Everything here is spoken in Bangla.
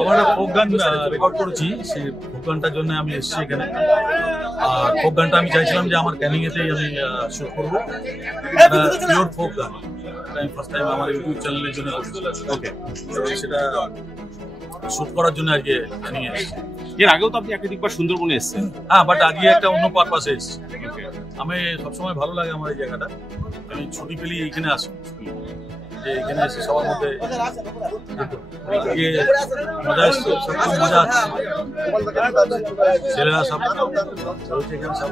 আমার ফোক গান রেকর্ড করেছি, সেই ফোক গানটার জন্য আমি এসেছি এখানে। আর ফোক গানটা আমি চাইছিলাম যে আমার ক্যানিংয়েতেই আমি শুট করবো, পিওর ফোক গান। আমি ফার্স্ট টাইম আমার ইউটিউব চ্যানেলের জন্য করছি। ওকে, সেটা শুট করার জন্য আজকে ক্যানিংয়ে এসেছি। এর আগেও তো আপনি একাধিকবার সুন্দরবনে এসেছেন। হ্যাঁ, বাট আজকে একটা অন্য পারপাসে এসেছি। আমি সবসময় ভালো লাগে আমার এই জায়গাটা, আমি ছুটি পেলেই এইখানে আসি, যে এখানে এসে সবার মধ্যে মজা এসছে, সব মজা আছে। ছেলেরা সব এখানে সব